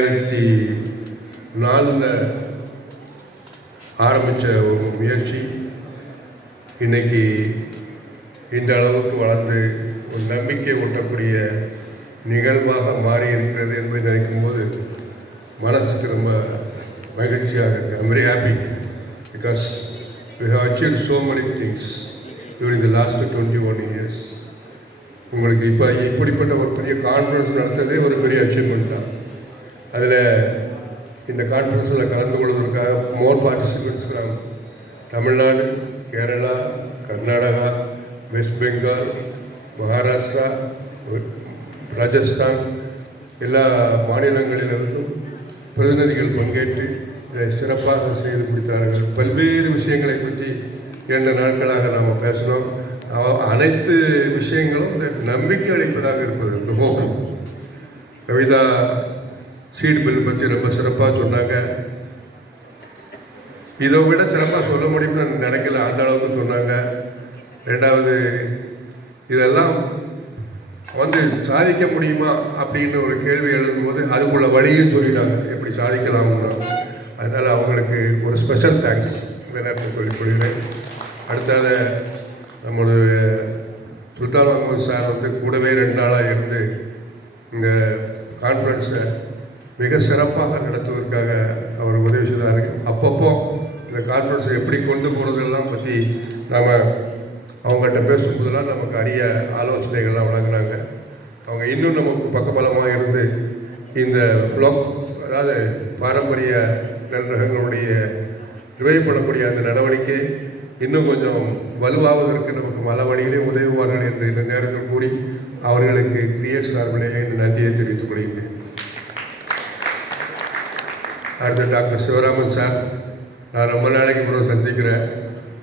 2004 ஆரம்பித்த ஒரு முயற்சி இன்றைக்கி இந்த அளவுக்கு வளர்ந்து ஒரு நம்பிக்கை ஊட்டக்கூடிய நிகழ்வாக மாறி இருக்கிறது என்பதை நினைக்கும்போது மனசுக்கு ரொம்ப மகிழ்ச்சியாக இருக்குது. I'm very happy because we have achieved so many things during the last 21 years. உங்களுக்கு இப்போ இப்படிப்பட்ட ஒரு பெரிய கான்ஃபரன்ஸ் நடத்ததே ஒரு பெரிய அச்சீவ்மெண்ட் தான். அதில் இந்த கான்ஃபரன்ஸில் கலந்து கொள்வதற்காக மோர் பார்ட்டிசிபெண்ட்ஸ் தமிழ்நாடு, கேரளா, கர்நாடகா, வெஸ்ட் பெங்கால், மகாராஷ்டிரா, ராஜஸ்தான் எல்லா மாநிலங்களிலிருந்தும் பிரதிநிதிகள் பங்கேற்று இதை சிறப்பாக செய்து முடித்தார்கள். பல்வேறு விஷயங்களை பற்றி 2 நாட்களாக நாம் பேசினோம். அனைத்து விஷயங்களும் நம்பிக்கை அளிப்பதாக இருப்பது. இந்த ஹோப் கவிதா சீட் பில் பற்றி ரொம்ப சிறப்பாக சொன்னாங்க. இதை விட சிறப்பாக சொல்ல முடியும்னு நினைக்கல, அந்த அளவுக்கு சொன்னாங்க. 2வது இதெல்லாம் சாதிக்க முடியுமா அப்படின்னு ஒரு கேள்வி எழுதும்போது அதுக்குள்ள வழியும் சொல்லிட்டாங்க, எப்படி சாதிக்கலாம்னா. அதனால் அவங்களுக்கு ஒரு ஸ்பெஷல் தேங்க்ஸ் இந்த நேரத்தில் சொல்லிக் கொள்கிறேன். அடுத்தது நம்மளுடைய சுல்தான் முகமது சார் கூடவே 2 நாளாக இருந்து இந்த கான்ஃபரன்ஸை மிக சிறப்பாக நடத்துவதற்காக அவர் உதவி செய்தார். அப்பப்போ இந்த கான்ஃபரன்ஸை எப்படி கொண்டு போகிறதெல்லாம் பற்றி நாம் அவங்கள்ட்ட பேசும்போதெல்லாம் நமக்கு அரிய ஆலோசனைகள்லாம் வழங்கினாங்க. அவங்க இன்னும் நமக்கு பக்கபலமாக இருந்து இந்த ப்ளாக், அதாவது பாரம்பரிய நெல்ரகங்களுடைய ரிவைவ் பண்ணக்கூடிய அந்த நடவடிக்கை இன்னும் கொஞ்சம் வலுவாவதற்கு நமக்கு பல வழிகளே உதவுவார்கள் என்று இந்த நேரத்தில் கூறி அவர்களுக்கு கிரியேட் சார்பிலேயே நன்றியை தெரிவித்துக் கொள்கிறேன். அடுத்த டாக்டர் சிவராமன் சார், நான் ரொம்ப நாளைக்கு பிறகு சந்திக்கிறேன்.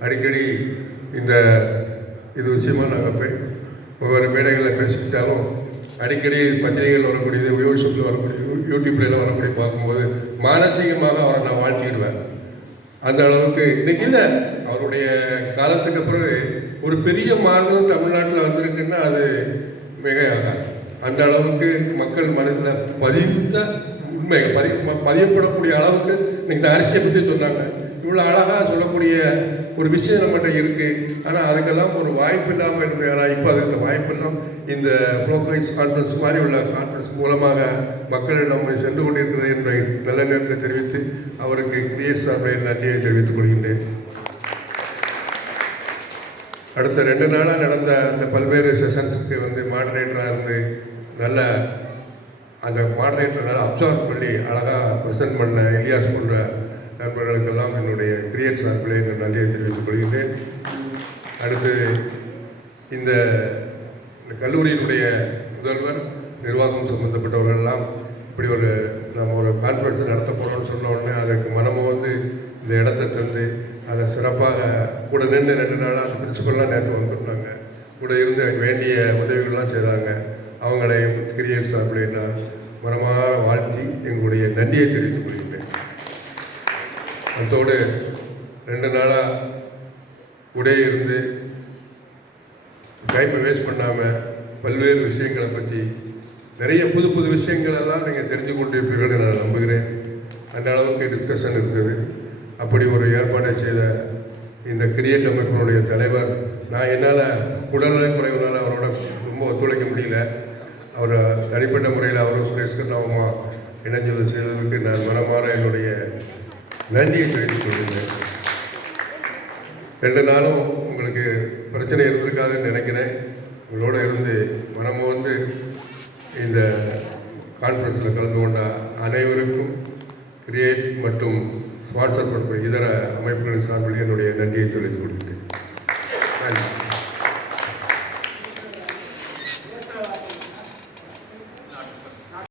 அடிக்கடி இது விஷயமாக நாங்கள் போய் ஒவ்வொரு மேடைகளில் பேசிக்கிட்டாலும் அடிக்கடி பத்திரிகைகள் வரக்கூடியது, யூடியூப்பில் வரக்கூடிய, யூடியூப்லாம் வரக்கூடிய பார்க்கும்போது மானசீகமாக அவரை நான் வாழ்த்திக்கிடுவேன். அந்த அளவுக்கு இன்றைக்கி இல்லை, அவருடைய காலத்துக்கு பிறகு ஒரு பெரிய மாற்றம் தமிழ்நாட்டில் வந்திருக்குன்னா அது மிகையாகாது. அந்த அளவுக்கு மக்கள் மனதில் பதிந்த உண்மை பதியப்படக்கூடிய அளவுக்கு இன்றைக்கி இந்த அரசியலை பற்றி சொன்னாங்க. இவ்வளோ அழகாக சொல்லக்கூடிய ஒரு விஷயம் நம்மகிட்ட இருக்குது. ஆனால் அதுக்கெல்லாம் ஒரு வாய்ப்பு இல்லாமல் இருந்தது. ஆனால் இப்போ அதுக்கு வாய்ப்பெல்லாம் இந்த ப்ளோக்கலைஸ் கான்ஃபரன்ஸ் மாதிரி உள்ள கான்ஃபரன்ஸ் மூலமாக மக்கள் நம்ம சென்று கொண்டிருக்கிறது என்ற நல்ல நேரத்தை தெரிவித்து அவருக்கு கிரியேட் சார்பில் நன்றியை தெரிவித்துக் கொள்கின்றேன். அடுத்த 2 நாளாக நடந்த அந்த பல்வேறு செஷன்ஸுக்கு மாடரேட்டராக இருந்து நல்ல அந்த மாடரேட்டரை நல்லா அப்சர்வ் பண்ணி அழகாக ப்ரெசென்ட் பண்ண இலியாஸ் போன்ற நண்பர்களுக்கெல்லாம் என்னுடைய கிரியேட் சார்பிலே நன்றியை தெரிவித்துக் கொள்கின்றேன். அடுத்து இந்த கல்லூரியினுடைய முதல்வர், நிர்வாகம் சம்பந்தப்பட்டவர்களெல்லாம் இப்படி நம்ம ஒரு கான்ஃபரன்ஸ் நடத்த போகிறோம்னு சொன்ன உடனே அதுக்கு மனமும் இந்த இடத்த தந்து அதை சிறப்பாக கூட நின்று 2 நாளாக அந்த பிரின்சிபல்லாம் நேற்று வந்துருந்தாங்க, கூட இருந்து வேண்டிய உதவிகள்லாம் செய்தாங்க. அவங்களை கிரியேட் சார்பிலே நான் மனமாற வாழ்த்தி எங்களுடைய நன்றியை தெரிவித்துக் கொள்கின்றேன். அதோடு 2 நாளாக கூட இருந்து டைமை வேஸ்ட் பண்ணாமல் பல்வேறு விஷயங்களை பற்றி நிறைய புது புது விஷயங்கள் எல்லாம் நீங்கள் தெரிஞ்சு கொண்டிருப்பீர்கள் நான் நம்புகிறேன். அந்த அளவுக்கு டிஸ்கஷன் இருந்தது. அப்படி ஒரு ஏற்பாட்டை செய்த இந்த கிரியேட் அமைப்பினுடைய தலைவர், நான் என்னால் உடல்நல குறைவுனால அவரோட ரொம்ப ஒத்துழைக்க முடியல. அவர் தனிப்பட்ட முறையில் அவரும் சுரேஷ்கர்ணாவுமா இணைஞ்சதை செய்ததுக்கு நான் மனமாற என்னுடைய நன்றியை தெரிவித்துக் கொள்கிறேன். 2 நாளும் உங்களுக்கு பிரச்சனை இருந்திருக்காதுன்னு நினைக்கிறேன். உங்களோட இருந்து மனமும் இந்த கான்ஃபரன்ஸில் கலந்து கொண்ட அனைவருக்கும் கிரியேட் மற்றும் ஸ்பான்சர் பண்ணக்கூடிய இதர அமைப்புகளின் சார்பில் என்னுடைய நன்றியை தெரிவித்துக் கொள்கிறேன். நன்றி.